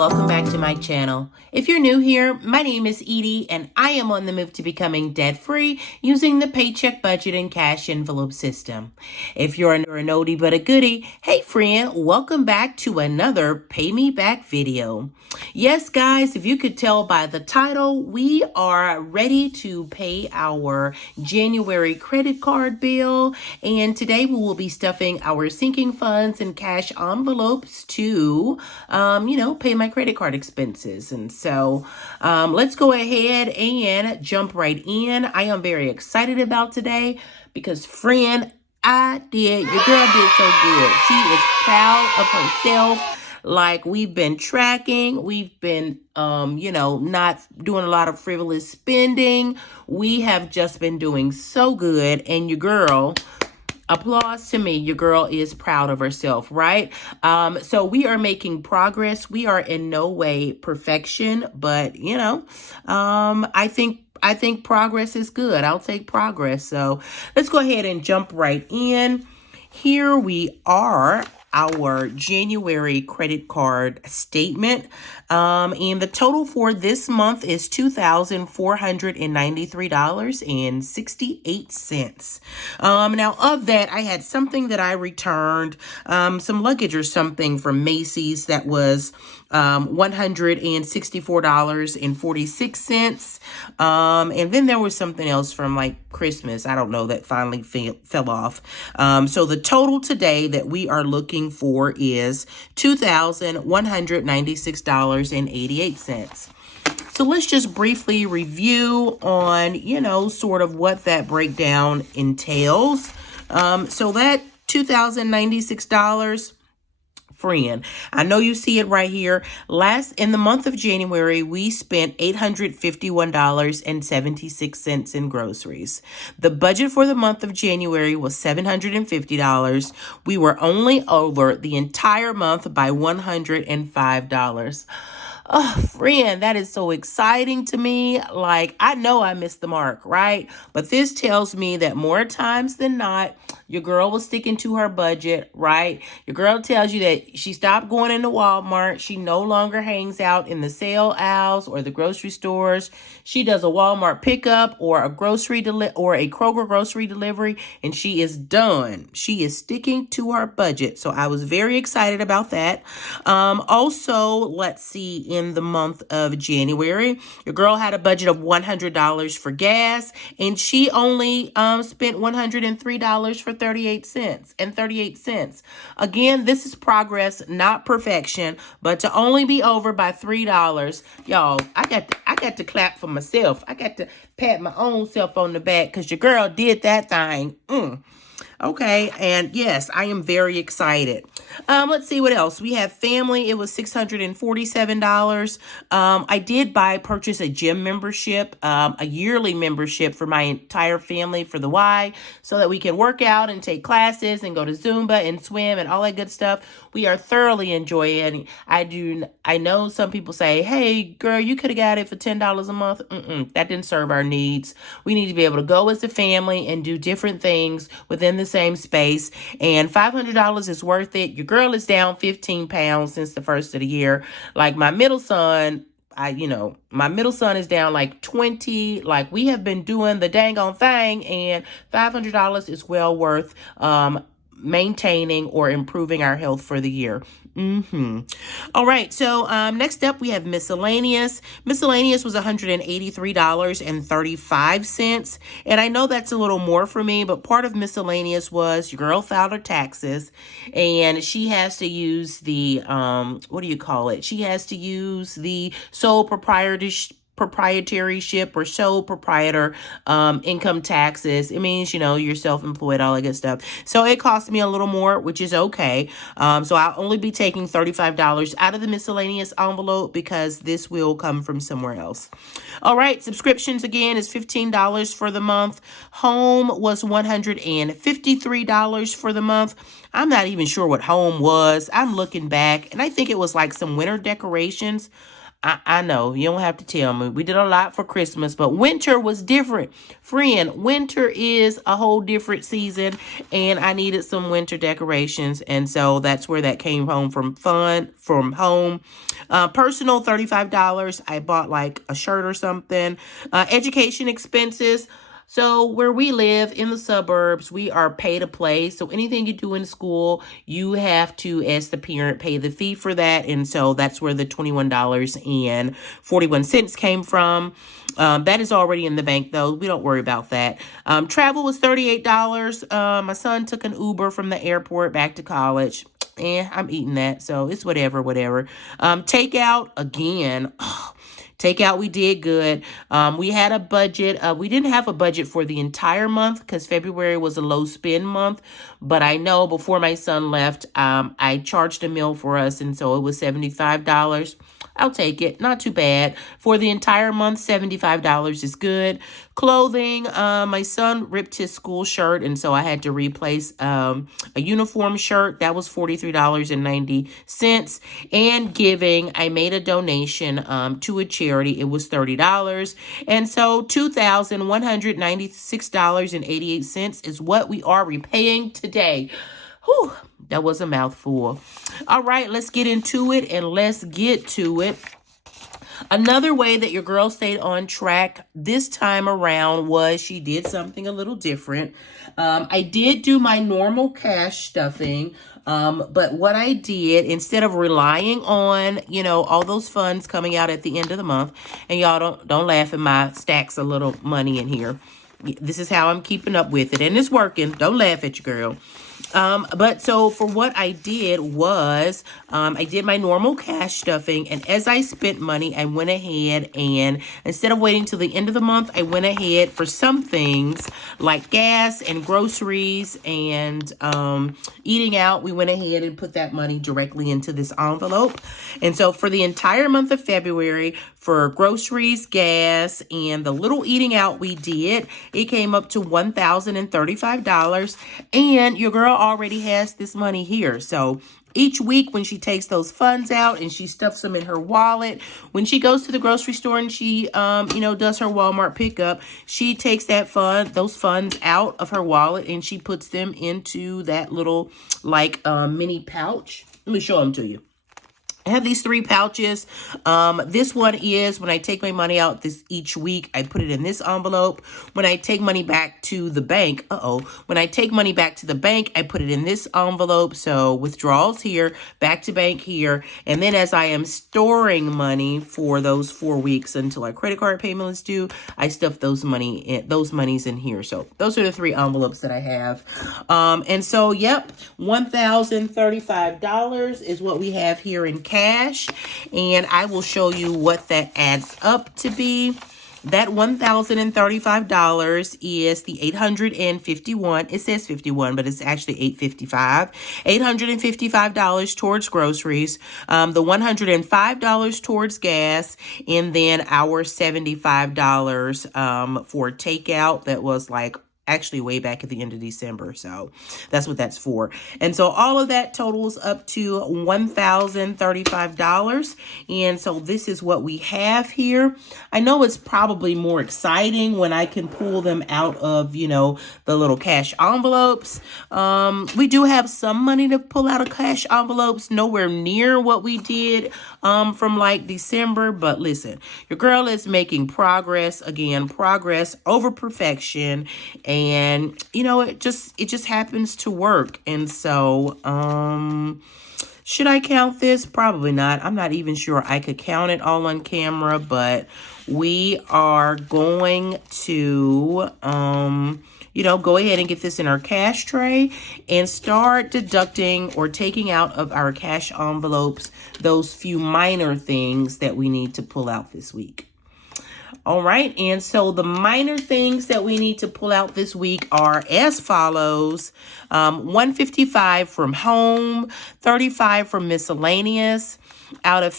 welcome back to my channel. If you're new here, my name is Edie and I am on the move to becoming debt-free using the Paycheck budget and cash envelope system. If you're an oldie but a goodie, hey friend, welcome back to another Pay Me Back video. Yes guys, if you could tell by the title, we are ready to pay our January credit card bill, and today we will be stuffing our sinking funds and cash envelopes to pay my credit card expenses. And so let's go ahead and jump right in. I am very excited about today because, friend, your girl did so good. She is proud of herself. Like, we've been tracking, we've been, not doing a lot of frivolous spending. We have just been doing so good, and your girl, applause to me, your girl is proud of herself, right? So we are making progress. We are in no way perfection, but, I think progress is good. I'll take progress. So let's go ahead and jump right in. Here we are. Our January credit card statement. And the total for this month is $2,493.68. Now of that, I had something that I returned, some luggage or something from Macy's that was $164.46. And then there was something else from like Christmas, I don't know, that finally fell off. So the total today that we are looking for is $2,196.88. So let's just briefly review on, sort of what that breakdown entails. So that $2,096, friend, I know you see it right here. In the month of January, we spent $851.76 in groceries. The budget for the month of January was $750. We were only over the entire month by $105. Oh, friend, that is so exciting to me. Like, I know I missed the mark, right? But this tells me that more times than not, your girl was sticking to her budget, right? Your girl tells you that she stopped going into Walmart. She no longer hangs out in the sale aisles or the grocery stores. She does a Walmart pickup or a Kroger grocery delivery, and she is done. She is sticking to her budget. So I was very excited about that. Also, let's see, in the month of January, your girl had a budget of $100 for gas, and she only spent $103 for 38 cents. Again, this is progress, not perfection, but to only be over by $3, y'all, I got to clap for myself. I got to pat my own self on the back because your girl did that thing. Okay, and yes, I am very excited. Let's see what else. We have family. It was $647. I did purchase a gym membership, a yearly membership for my entire family for the Y, so that we can work out and take classes and go to Zumba and swim and all that good stuff. We are thoroughly enjoying it. I know some people say, hey, girl, you could have got it for $10 a month. That didn't serve our needs. We need to be able to go as a family and do different things within the same space. And $500 is worth it. Your girl is down 15 pounds since the first of the year. Like my middle son, my middle son is down like 20. Like, we have been doing the dang on thing, and $500 is well worth maintaining or improving our health for the year. All right. So next up, we have miscellaneous. Miscellaneous was $183.35. And I know that's a little more for me, but part of miscellaneous was your girl filed her taxes, and she has to use the, She has to use the sole proprietorship or sole proprietor income taxes. It means, you're self-employed, all that good stuff. So it cost me a little more, which is okay. So I'll only be taking $35 out of the miscellaneous envelope because this will come from somewhere else. All right, subscriptions again is $15 for the month. Home was $153 for the month. I'm not even sure what home was. I'm looking back, and I think it was like some winter decorations. I know you don't have to tell me. We did a lot for Christmas, but winter was different. Friend, winter is a whole different season, and I needed some winter decorations, and so that's where that came home from home. Personal, $35. I bought like a shirt or something. Education expenses. So where we live in the suburbs, we are pay to play. So anything you do in school, you have to, as the parent, pay the fee for that. And so that's where the $21.41 came from. That is already in the bank, though. We don't worry about that. Travel was $38. My son took an Uber from the airport back to college. I'm eating that. So it's whatever. Takeout, again. Takeout, we did good. We had a budget. We didn't have a budget for the entire month because February was a low spend month. But I know before my son left, I charged a meal for us, and so it was $75. I'll take it. Not too bad. For the entire month, $75 is good. Clothing, my son ripped his school shirt, and so I had to replace a uniform shirt. That was $43.90. And giving, I made a donation to a charity. It was $30. And so $2,196.88 is what we are repaying today. Whew, that was a mouthful. All right, let's get into it, and let's get to it. Another way that your girl stayed on track this time around was she did something a little different. I did do my normal cash stuffing, but what I did, instead of relying on, all those funds coming out at the end of the month, and y'all don't laugh at my stacks of little money in here. This is how I'm keeping up with it, and it's working. Don't laugh at your girl. But so for what I did was, I did my normal cash stuffing, and as I spent money, I went ahead and instead of waiting till the end of the month, I went ahead for some things like gas and groceries and, eating out. We went ahead and put that money directly into this envelope. And so for the entire month of February, for groceries, gas, and the little eating out we did, it came up to $1,035. And your girl already has this money here. So each week when she takes those funds out and she stuffs them in her wallet, when she goes to the grocery store and she, does her Walmart pickup, she takes those funds out of her wallet and she puts them into that little mini pouch. Let me show them to you. I have these 3 pouches. This one is when I take my money out each week, I put it in this envelope. When I take money back to the bank, I put it in this envelope. So withdrawals here, back to bank here. And then as I am storing money for those 4 weeks until our credit card payment is due, I stuff those monies in here. So those are the 3 envelopes that I have. And so, yep, $1,035 is what we have here in cash, and I will show you what that adds up to be. That $1,035 is the $851. It says 51, but it's actually $855. $855 towards groceries, the $105 towards gas, and then our $75 for takeout. That was actually way back at the end of December. So that's what that's for. And so all of that totals up to $1,035. And so this is what we have here. I know it's probably more exciting when I can pull them out of, the little cash envelopes. We do have some money to pull out of cash envelopes, nowhere near what we did from December. But listen, your girl is making progress. Again, progress over perfection. And, it just happens to work. And so, should I count this? Probably not. I'm not even sure I could count it all on camera, but we are going to, go ahead and get this in our cash tray and start deducting or taking out of our cash envelopes those few minor things that we need to pull out this week. All right, and so the minor things that we need to pull out this week are as follows. $155 from home, $35 from miscellaneous, out of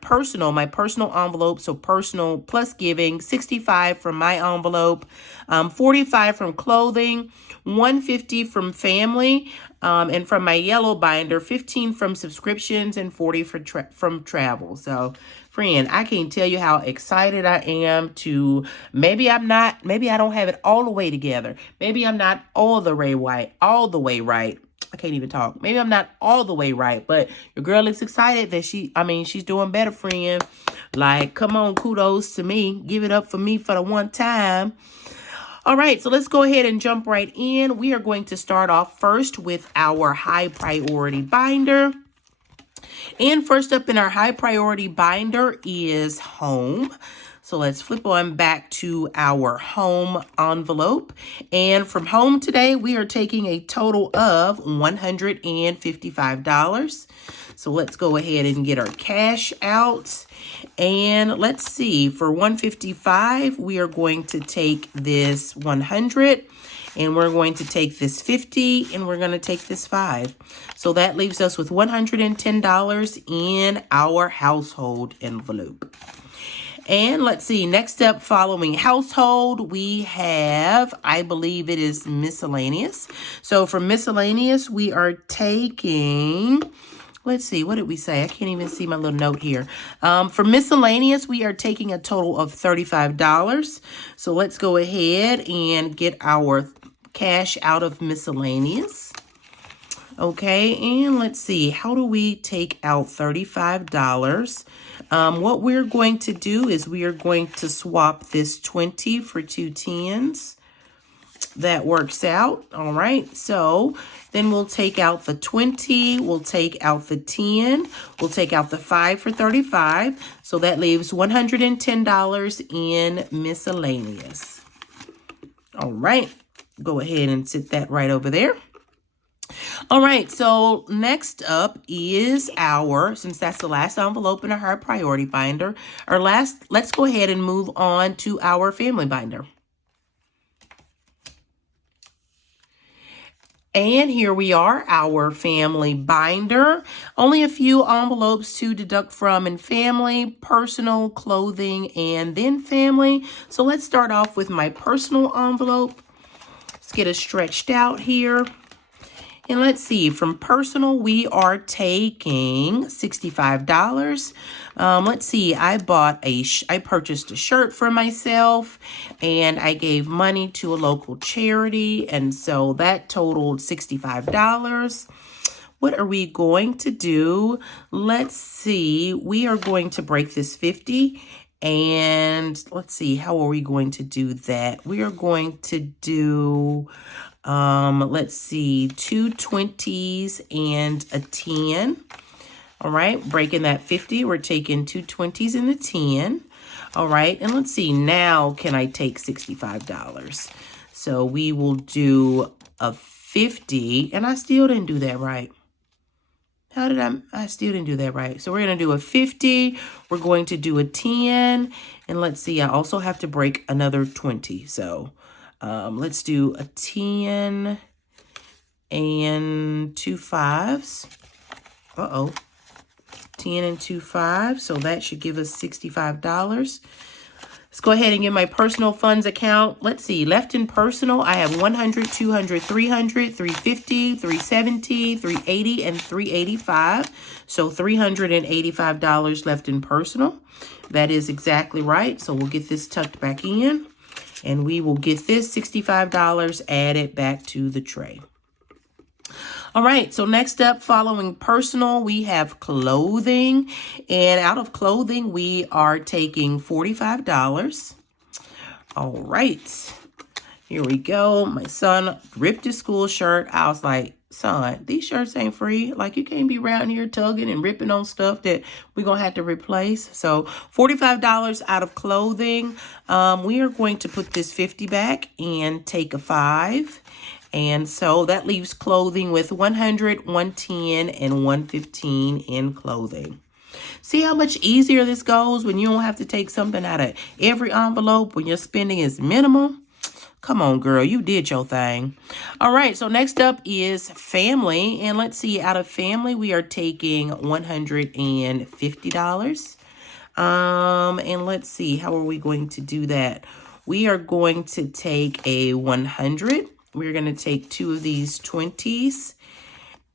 personal, my personal envelope, so personal plus giving, $65 from my envelope, $45 from clothing, $150 from family, And from my yellow binder, 15 from subscriptions and 40 from travel. So, friend, I can't tell you how excited I am to, maybe I don't have it all the way together. Maybe I'm not all the way right. I can't even talk. Maybe I'm not all the way right, but your girl is excited that she's doing better, friend. Like, come on, kudos to me. Give it up for me for the one time. All right, so let's go ahead and jump right in. We are going to start off first with our high priority binder. And first up in our high priority binder is home. So let's flip on back to our home envelope. And from home today, we are taking a total of $155. So let's go ahead and get our cash out. And let's see, for $155, we are going to take this $100, and we're going to take this $50, and we're going to take this $5. So that leaves us with $110 in our household envelope. And let's see, next up following household, we have, I believe it is miscellaneous. So for miscellaneous, we are taking, let's see, what did we say? I can't even see my little note here. For miscellaneous, we are taking a total of $35. So let's go ahead and get our cash out of miscellaneous. Okay, and let's see, how do we take out $35? What we're going to do is we are going to swap this 20 for 2 10s. That works out. All right, so then we'll take out the 20, we'll take out the 10, we'll take out the 5 for 35. So that leaves $110 in miscellaneous. All right, go ahead and sit that right over there. All right, so next up is since that's the last envelope in our priority binder, let's go ahead and move on to our family binder. And here we are, our family binder. Only a few envelopes to deduct from in family, personal, clothing, and then family. So let's start off with my personal envelope. Let's get it stretched out here. And let's see, from personal, we are taking $65. Let's see, I purchased a shirt for myself, and I gave money to a local charity, and so that totaled $65. What are we going to do? Let's see, we are going to break this 50. And let's see, how are we going to do that? We are going to do, let's see, 2 20s and a 10. All right, breaking that 50, we're taking 2 20s and a 10. All right, and let's see, now can I take $65? So we will do a 50, and I still didn't do that right. How did I still didn't do that right. So we're going to do a 50. We're going to do a 10. And let's see, I also have to break another 20. So let's do a 10 and 2 5s. 10 and 2 5s. So that should give us $65. Let's go ahead and get my personal funds account. Let's see, left in personal, I have 100, 200, 300, 350, 370, 380, and 385. So $385 left in personal. That is exactly right. So we'll get this tucked back in, and we will get this $65 added back to the tray. All right, so next up, following personal, we have clothing. And out of clothing, we are taking $45. All right, here we go. My son ripped his school shirt. I was like, son, these shirts ain't free. Like, you can't be around here tugging and ripping on stuff that we're going to have to replace. So $45 out of clothing. We are going to put this 50 back and take a 5. And so that leaves clothing with 100, 110, and 115 in clothing. See how much easier this goes when you don't have to take something out of every envelope when your spending is minimal? Come on, girl, you did your thing. All right, so next up is family. And let's see, out of family, we are taking $150. And let's see, how are we going to do that? We are going to take a 100. We're going to take 2 of these 20s,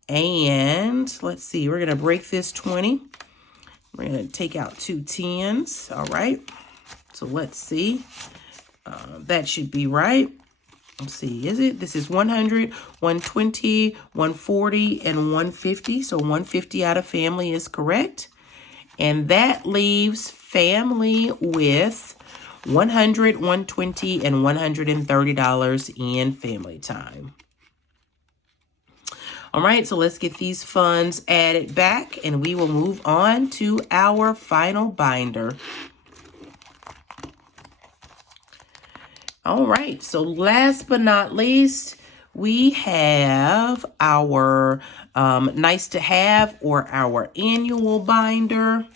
And let's see, we're going to break this 20. We're going to take out 2 10s. All right. So let's see. That should be right. Let's see, is it? This is 100, 120, 140, and 150. So 150 out of family is correct. And that leaves family with $100, $120, and $130 in family time. All right, so let's get these funds added back, and we will move on to our final binder. All right, so last but not least, we have our nice to have or our annual binder.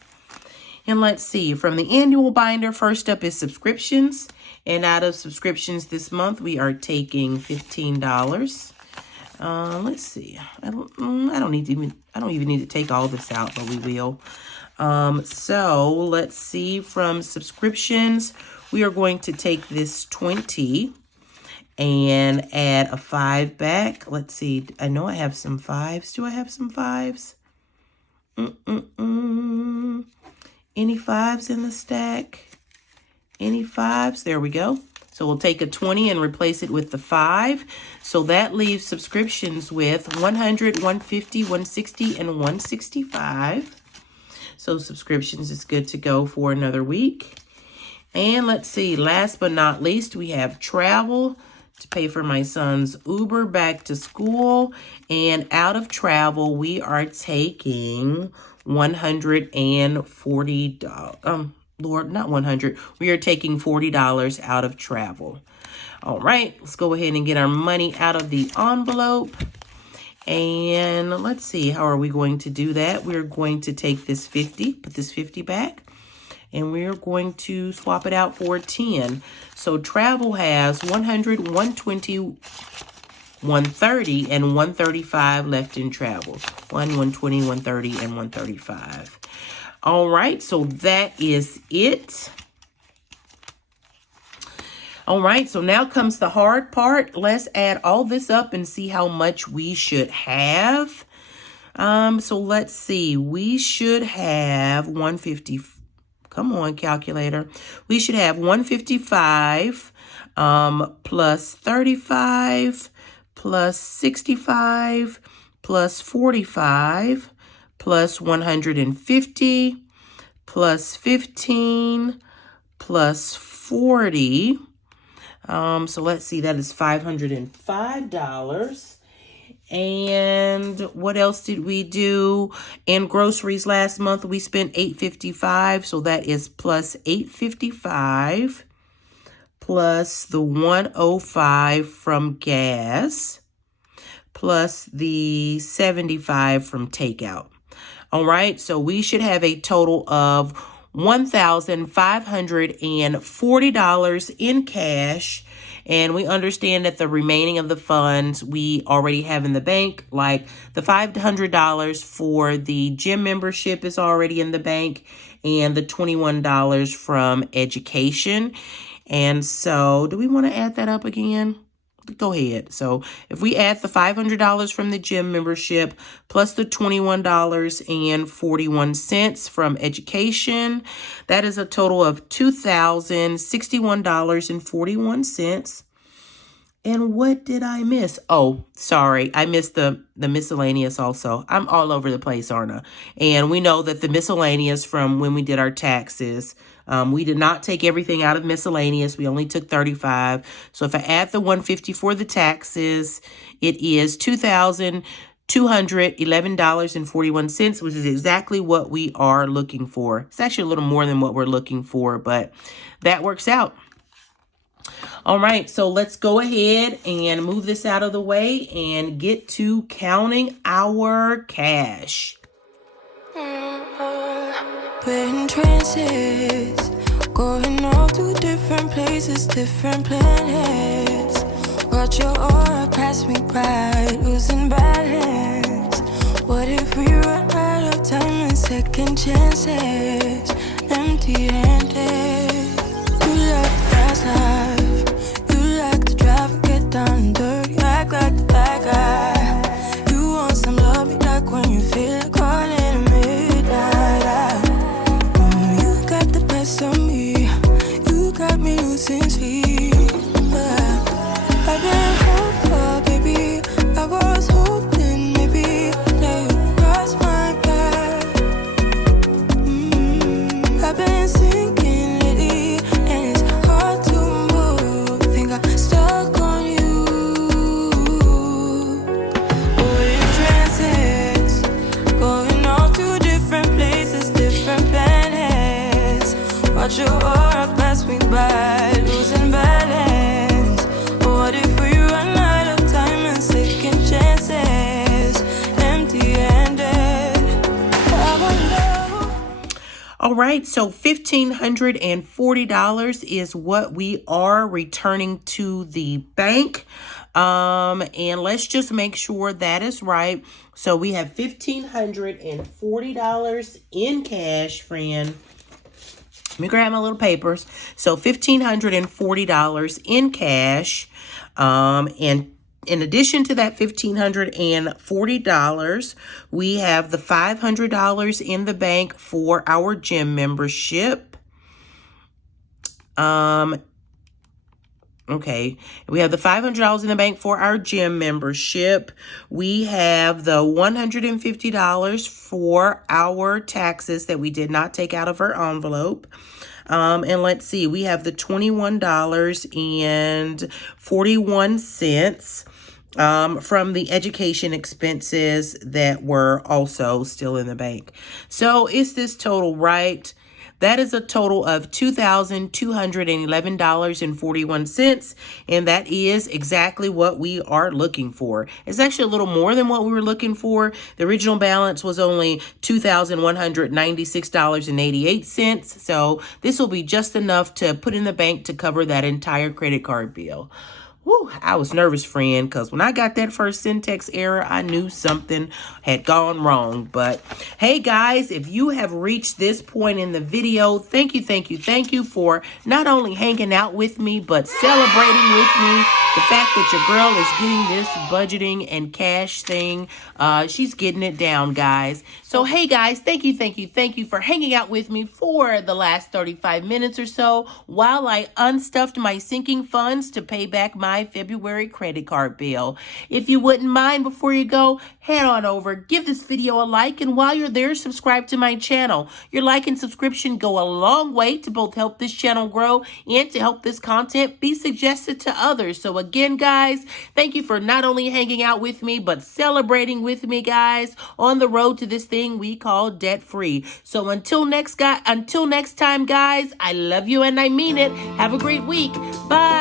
And let's see, from the annual binder, first up is subscriptions. And out of subscriptions this month, we are taking $15. Let's see. I don't even need to take all this out, but we will. So let's see, from subscriptions, we are going to take this 20 and add a 5 back. Let's see. I know I have some 5s. Do I have some 5s? Any 5s in the stack? Any 5s? There we go. So we'll take a 20 and replace it with the 5. So that leaves subscriptions with 100, 150, 160, and 165. So subscriptions is good to go for another week. And let's see, last but not least, we have travel to pay for my son's Uber back to school. And out of travel, we are taking $140. Lord, not 100. We are taking $40 out of travel. All right, let's go ahead and get our money out of the envelope. And let's see, how are we going to do that? We're going to take this 50, put this 50 back, and we're going to swap it out for 10. So travel has 100, 120, 130, and 135 left in travel. 120, 130, and 135. All right, so that is it. All right, so now comes the hard part. Let's add all this up and see how much we should have. So let's see. We should have 150. Come on, calculator. We should have 155 plus 35 plus 65 plus 45 plus 150 plus 15 plus 40. So let's see, that is $505. And what else did we do? In groceries last month, we spent $855. So that is plus $855 plus the $105 from gas plus the $75 from takeout. All right, so we should have a total of $1,540 in cash. And we understand that the remaining of the funds we already have in the bank, like the $500 for the gym membership is already in the bank, and the $21 from education. And so do we want to add that up again? Go ahead. So if we add the $500 from the gym membership plus the $21.41 from education, that is a total of $2,061.41. And what did I miss? Oh, sorry. I missed the miscellaneous also. I'm all over the place, aren't I? And we know that the miscellaneous from when we did our taxes, we did not take everything out of miscellaneous. We only took 35. So if I add the 150 for the taxes, it is $2,211.41, which is exactly what we are looking for. It's actually a little more than what we're looking for, but that works out. All right, so let's go ahead and move this out of the way and get to counting our cash. We're in trances, going off to different places, different planets. Watch your aura pass me by, losing balance. What if we run out of time and second chances? Empty-handed. You like the fast life, you like to drive and get down and dirty, act like the bad guy. You want some love, Watch your aura pass me by, losing balance. What if we run out of time and second chances? Empty-handed. All right, so $1,540 is what we are returning to the bank. And let's just make sure that is right. So we have $1,540 in cash, friend. Let me grab my little papers. So $1,540 in cash. And in addition to that $1,540, we have the $500 in the bank for our gym membership. Okay, we have the $500 in the bank for our gym membership. We have the $150 for our taxes that we did not take out of our envelope. And let's see, we have the $21.41 from the education expenses that were also still in the bank. So is this total right? That is a total of $2,211.41, and that is exactly what we are looking for. It's actually a little more than what we were looking for. The original balance was only $2,196.88, so this will be just enough to put in the bank to cover that entire credit card bill. Woo, I was nervous, friend, because when I got that first syntax error, I knew something had gone wrong. But hey, guys, if you have reached this point in the video, thank you for not only hanging out with me, but celebrating with me the fact that your girl is getting this budgeting and cash thing. She's getting it down, guys. So, hey, guys, thank you for hanging out with me for the last 35 minutes or so while I unstuffed my sinking funds to pay back my February credit card bill. If you wouldn't mind, before you go, head on over, give this video a like, and while you're there, subscribe to my channel. Your like and subscription go a long way to both help this channel grow and to help this content be suggested to others. So again, guys, thank you for not only hanging out with me, but celebrating with me, guys, on the road to this thing we call debt-free. So until next time, guys, I love you and I mean it. Have a great week. Bye.